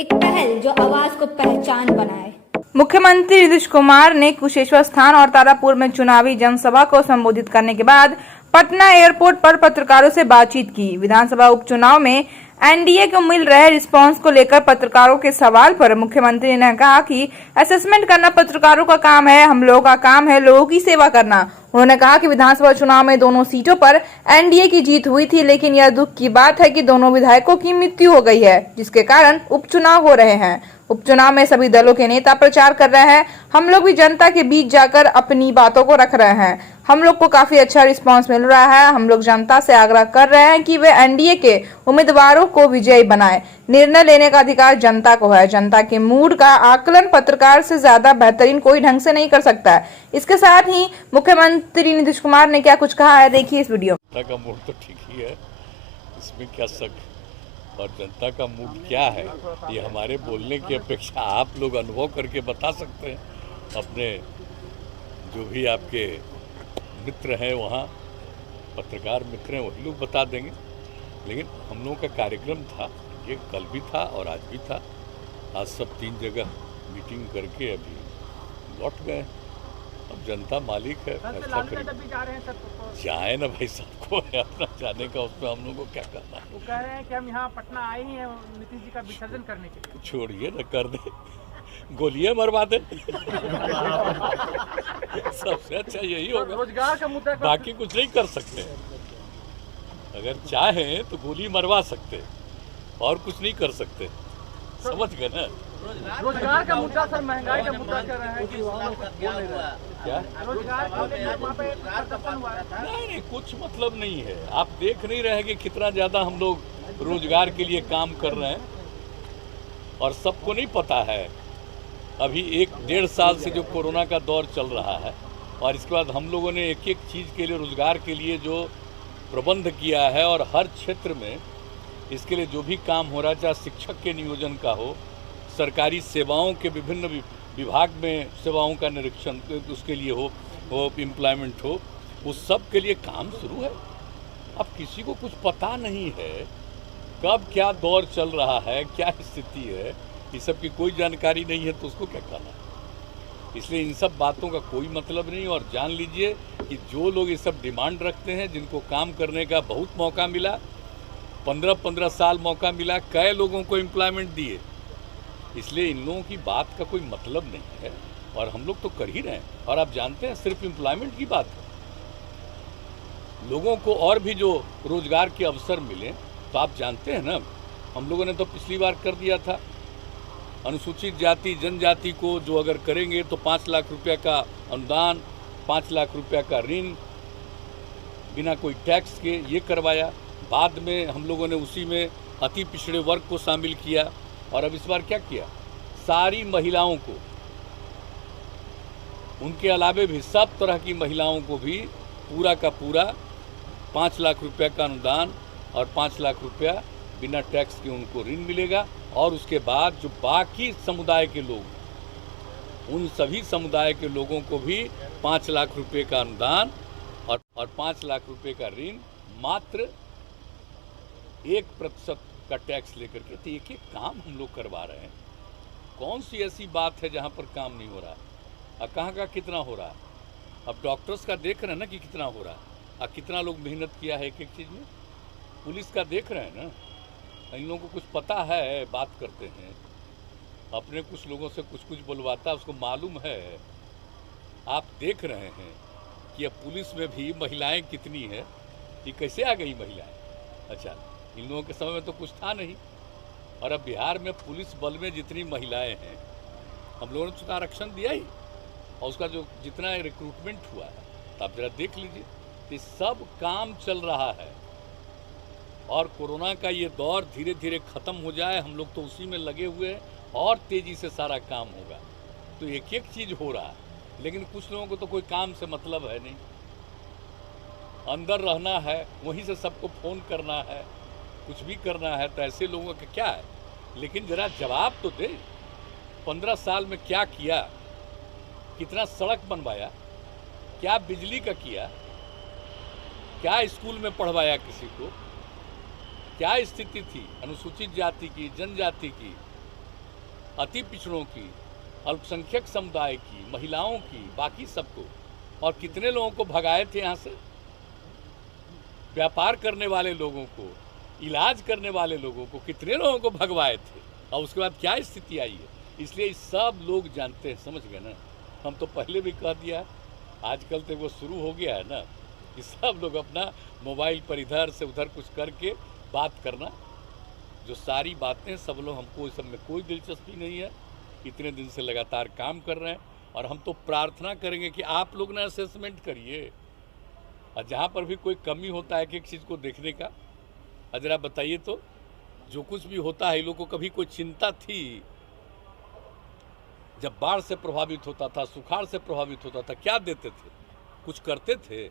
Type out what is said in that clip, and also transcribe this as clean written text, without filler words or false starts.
एक पहल जो आवाज को पहचान बनाए। मुख्यमंत्री नीतीश कुमार ने कुशेश्वर स्थान और तारापुर में चुनावी जनसभा को संबोधित करने के बाद पटना एयरपोर्ट पर पत्रकारों से बातचीत की। विधानसभा उपचुनाव में एनडीए को मिल रहे रिस्पांस को लेकर पत्रकारों के सवाल पर मुख्यमंत्री ने कहा कि असेसमेंट करना पत्रकारों का काम है, हम लोगों का काम है लोगों की सेवा करना। उन्होंने कहा कि विधानसभा चुनाव में दोनों सीटों पर एनडीए की जीत हुई थी, लेकिन यह दुख की बात है कि दोनों विधायकों की मृत्यु हो गई है, जिसके कारण उपचुनाव हो रहे हैं। उपचुनाव में सभी दलों के नेता प्रचार कर रहे हैं, हम लोग भी जनता के बीच जाकर अपनी बातों को रख रहे हैं। हम लोग को काफी अच्छा रिस्पांस मिल रहा है। हम लोग जनता से आग्रह कर रहे हैं कि वे एनडीए के उम्मीदवारों को विजयी बनाएं। निर्णय लेने का अधिकार जनता को है। जनता के मूड का आकलन पत्रकार से ज्यादा बेहतरीन कोई ढंग से नहीं कर सकता है। इसके साथ ही मुख्यमंत्री नीतीश कुमार ने क्या कुछ कहा है, देखिए इस वीडियो में। जनता का मूड तो ठीक ही है, इसमें क्या शक, और जनता का मूड क्या है ये हमारे बोलने की अपेक्षा आप लोग अनुभव करके बता सकते हैं। अपने जो भी आपके मित्र हैं वहाँ, पत्रकार मित्र हैं, वही लोग बता देंगे। लेकिन हम लोगों का कार्यक्रम था, ये कल भी था और आज भी था। आज सब 3 जगह मीटिंग करके अभी लौट गए। अब जनता मालिक है, फैसला करेगी। जाए ना भाई, सबको है अपना जाने का, उसमें हम लोग को क्या करना है। वो कह रहे हैं कि हम यहाँ पटना आए ही हैं नीतीश जी का विसर्जन करने के लिए। छोड़िए ना, कर दे, गोलियां मरवा दे। सबसे अच्छा यही होगा। रोजगार का मुद्दा बाकी कुछ नहीं कर सकते। अगर चाहें तो गोली मरवा सकते और कुछ नहीं कर सकते, समझ गए ना। रोजगार का मुद्दा सर, महंगाई का मुद्दा कर रहे हैं कि क्या रोजगार को लेकर वहाँ पे प्रदर्शन हुआ है। नहीं, कुछ मतलब नहीं है। आप देख नहीं रहे कि कितना ज्यादा हम लोग रोजगार के लिए काम कर रहे हैं, और सबको नहीं पता है। अभी 1-1.5 साल से जो कोरोना का दौर चल रहा है, और इसके बाद हम लोगों ने एक एक चीज़ के लिए, रोजगार के लिए जो प्रबंध किया है, और हर क्षेत्र में इसके लिए जो भी काम हो रहा है, चाहे शिक्षक के नियोजन का हो, सरकारी सेवाओं के विभिन्न विभाग में सेवाओं का निरीक्षण उसके लिए हो एम्प्लॉयमेंट हो, उस सब के लिए काम शुरू है। अब किसी को कुछ पता नहीं है कब क्या दौर चल रहा है, क्या स्थिति है, ये सब की कोई जानकारी नहीं है, तो उसको क्या कहना है। इसलिए इन सब बातों का कोई मतलब नहीं। और जान लीजिए कि जो लोग ये सब डिमांड रखते हैं, जिनको काम करने का बहुत मौका मिला, 15-15 साल मौका मिला, कई लोगों को एम्प्लॉयमेंट दिए, इसलिए इन लोगों की बात का कोई मतलब नहीं है, और हम लोग तो कर ही रहे हैं। और आप जानते हैं, सिर्फ एम्प्लॉयमेंट की बात है, लोगों को और भी जो रोजगार के अवसर मिले, तो आप जानते हैं ना, हम लोगों ने तो पिछली बार कर दिया था, अनुसूचित जाति जनजाति को जो अगर करेंगे तो 5 लाख रुपया का अनुदान, 5 लाख रुपया का ऋण बिना कोई टैक्स के, ये करवाया। बाद में हम लोगों ने उसी में अति पिछड़े वर्ग को शामिल किया, और अब इस बार क्या किया, सारी महिलाओं को, उनके अलावे भी सब तरह की महिलाओं को भी पूरा का पूरा 5 लाख रुपया का अनुदान और 5 लाख रुपया बिना टैक्स के उनको ऋण मिलेगा। और उसके बाद जो बाकी समुदाय के लोग, उन सभी समुदाय के लोगों को भी 5 लाख रुपये का अनुदान और 5 लाख रुपये का ऋण, मात्र 1% का टैक्स लेकर के। तो एक काम हम लोग करवा रहे हैं। कौन सी ऐसी बात है जहाँ पर काम नहीं हो रहा है, और कहाँ का कितना हो रहा है। अब डॉक्टर्स का देख रहे हैं ना कि कितना हो रहा है, और कितना लोग मेहनत किया है एक एक चीज़ में। पुलिस का देख रहे हैं ना, इन लोगों को कुछ पता है, बात करते हैं, अपने कुछ लोगों से कुछ कुछ बुलवाता है, उसको मालूम है। आप देख रहे हैं कि अब पुलिस में भी महिलाएं कितनी है, ये कैसे आ गई महिलाएं। अच्छा, इन लोगों के समय में तो कुछ था नहीं, और अब बिहार में पुलिस बल में जितनी महिलाएं हैं, हम लोगों ने उसका आरक्षण दिया ही, और उसका जो जितना रिक्रूटमेंट हुआ है, तो आप जरा देख लीजिए। ये सब काम चल रहा है, और कोरोना का ये दौर धीरे धीरे ख़त्म हो जाए, हम लोग तो उसी में लगे हुए हैं, और तेज़ी से सारा काम होगा। तो एक एक चीज़ हो रहा है, लेकिन कुछ लोगों को तो कोई काम से मतलब है नहीं, अंदर रहना है, वहीं से सबको फ़ोन करना है, कुछ भी करना है। तो ऐसे लोगों का क्या है, लेकिन ज़रा जवाब तो दे। 15 साल में क्या किया, कितना सड़क बनवाया, क्या बिजली का किया, क्या स्कूल में पढ़वाया किसी को, क्या स्थिति थी अनुसूचित जाति की, जनजाति की, अति पिछड़ों की, अल्पसंख्यक समुदाय की, महिलाओं की, बाकी सबको। और कितने लोगों को भगाए थे यहाँ से? व्यापार करने वाले लोगों को, इलाज करने वाले लोगों को, कितने लोगों को भगवाए थे। और उसके बाद क्या स्थिति आई है। इसलिए सब लोग जानते हैं, समझ गए ना। हम तो पहले भी कह दिया, आजकल तो वो शुरू हो गया है ना कि सब लोग अपना मोबाइल पर इधर से उधर कुछ करके बात करना। जो सारी बातें सब लोग, हमको इस सब में कोई दिलचस्पी नहीं है। इतने दिन से लगातार काम कर रहे हैं और हम तो प्रार्थना करेंगे कि आप लोग ना असेसमेंट करिए, और जहाँ पर भी कोई कमी होता है एक चीज़ को देखने का, जरा बताइए तो। जो कुछ भी होता है, इन लोगों को कभी कोई चिंता थी? जब बाढ़ से प्रभावित होता था, सुखाड़ से प्रभावित होता था, क्या देते थे? कुछ करते थे?